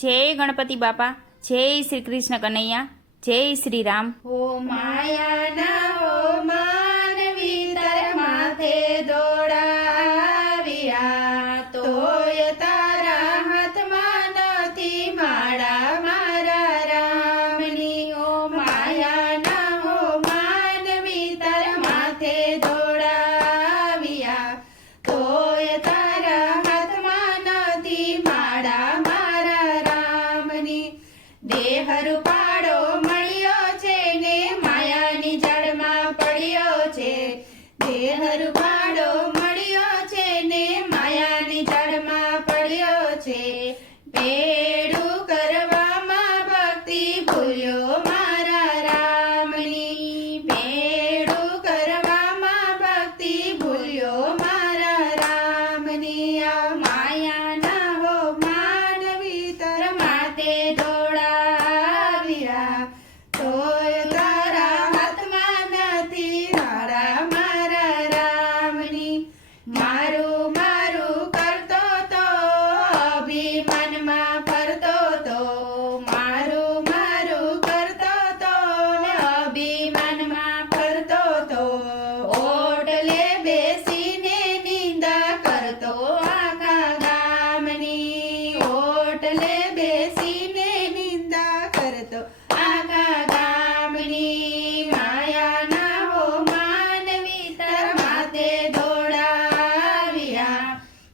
જય ગણપતિ બાપા, જય શ્રી કૃષ્ણ કનૈયા, જય શ્રી રામ. હો માયાના હો માનવી તાર માથે દોડાવ્યા, તોય તારા હાથમાં નથી માળા મારા રામની. હો માયાના હો માનવી તાર માથે દોડાવ્યા, તોય તારા હાથમાં નથી માળા મારા રામની. દેહરુ પાડો મળ્યો છે ને માયાની જાળમાં પડ્યો છે. દેહરુ પાડો મળ્યો છે ને માયાની જાળમાં પડ્યો છે. પેડું કરવામાં ભક્તિ ભૂલ્યો મારા રામની. પેડું કરવામાં ભક્તિ ભૂલ્યો મારા રામની. આ માયાના હો માનવી તાર માથે દોડાવ્યા, તોય તારા હાથમાં નથી માળા મારા રામની. મારું મારું કરતો તો અભિમાનમાં ફરતો તો, મારું મારું કરતો તો ને અભિમાનમાં ફરતો તો. ઓટલે બેસીને નિંદા કરતો આખા ગામની. ઓટલે બેસીને નિંદા કરતો આખા ગામની. માયાના હો માનવી તાર માથે દોડાવ્યા,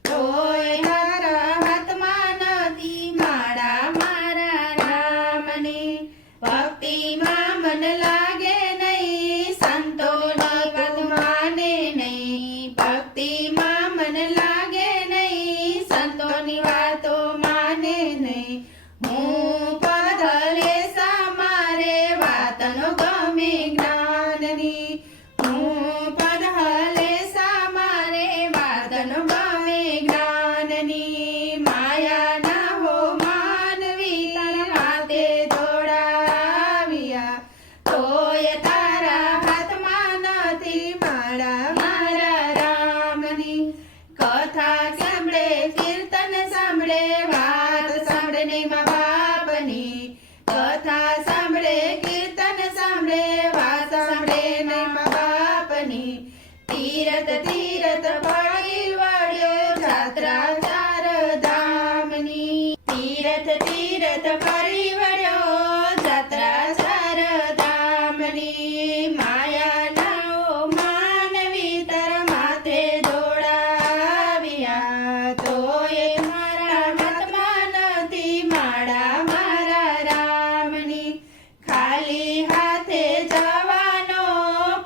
તોય તારા હાથમાં નથી માળા મારા રામની. ભક્તિમાં મન લાગે નહીં, સંતોની વાત માને નહીં. ભક્તિમાં મન લાગે નહીં, સંતોની વાતો માને નહીં. હું પધલે મારે વાતનો ગમે જ્ઞાનની. હું પધલે મારે વાતનો ગમે જ્ઞાનની. માયાના હો માનવી તાર માથે દોડાવ્યા, તોય તારા હાથમાં નથી માળા મારા રામની. કથા સાંભળે, કીર્તન સાંભળે, વાત સાંભળે ને મા બાપની. કથા સાંભળે, કીર્તન સાંભળે, વાત સાંભળે ને મા બાપની. તીરથ તીરથ પડી વળ્યો જાત્રા ચાર ધામની. તીરથ તીરથ પડી વળ્યો જાત્રા ચાર ધામની. માયાના હો માનવી તાર માથે દોડાવ્યા, તોય મારા હાથમાં નથી માળા મારા રામની. ખાલી હાથે જવાનો,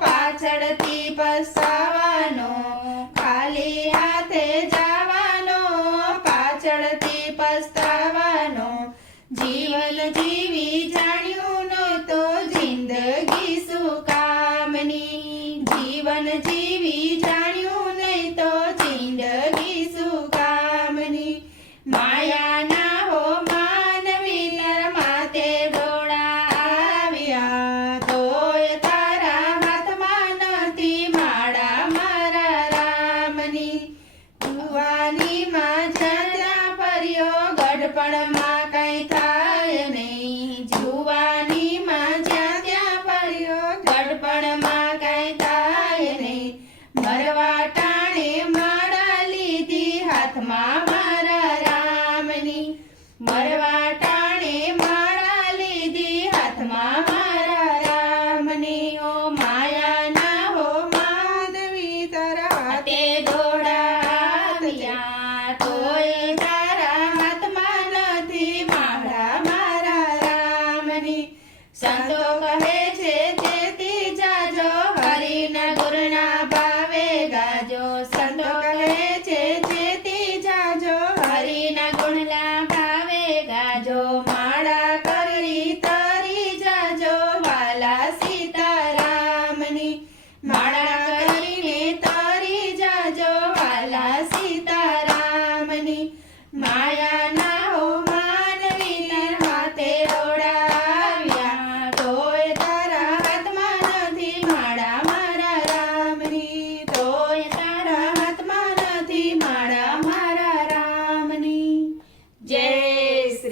પાછળથી પસ્તાવાનો. ખાલી હાથે જવાનો, પાછળથી પસ્તાવાનો. જીવન જીવી જાણ્યું નહોતો જિંદગી શું કામની. જીવન જીવી જાણ્યું નહીં તો જિંદગી શું કામની. માયાના હો માનવી તાર માથે દોડાવ્યા, તોય તારા હાથમાં નથી માળા મારા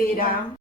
શ્રી રામ.